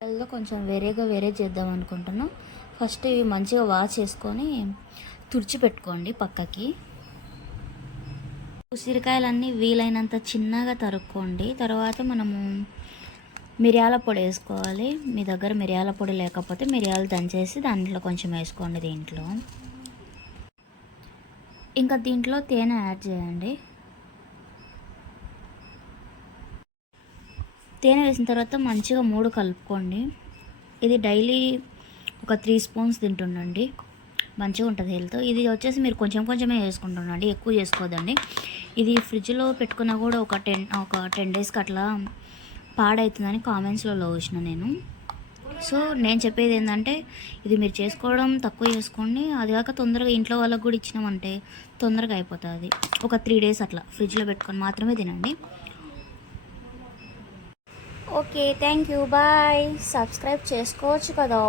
లో కొంచెం వేరేగా వేరే చేద్దాం అనుకుంటున్నాం. ఫస్ట్ ఇవి మంచిగా వాష్ చేసుకొని తుడిచిపెట్టుకోండి పక్కకి. ఉసిరికాయలన్నీ వీలైనంత చిన్నగా తరుక్కోండి. తర్వాత మనము మిరియాల పొడి వేసుకోవాలి. మీ దగ్గర మిరియాల పొడి లేకపోతే మిరియాలు దంచేసి దాంట్లో కొంచెం వేసుకోండి దీంట్లో. ఇంకా దీంట్లో తేనె యాడ్ చేయండి. తేనె వేసిన తర్వాత మంచిగా మూడు కలుపుకోండి. ఇది డైలీ ఒక త్రీ స్పూన్స్ తింటుండండి. మంచిగా ఉంటుంది హెల్త్. ఇది వచ్చేసి మీరు కొంచెం కొంచెమే వేసుకుంటుండండి. ఎక్కువ చేసుకోదండి. ఇది ఫ్రిడ్జ్లో పెట్టుకున్నా కూడా ఒక టెన్ ఒక టెన్ డేస్కి అట్లా పాడవుతుందని కామెంట్స్లో వచ్చిన నేను. సో నేను చెప్పేది ఏంటంటే ఇది మీరు చేసుకోవడం తక్కువ చేసుకోండి. అది కాక తొందరగా ఇంట్లో వాళ్ళకి కూడా ఇచ్చినామంటే తొందరగా అయిపోతుంది. ఒక త్రీ డేస్ అట్లా ఫ్రిడ్జ్లో పెట్టుకొని మాత్రమే తినండి. Okay thank you bye subscribe చేసుకోవచ్చు కదా.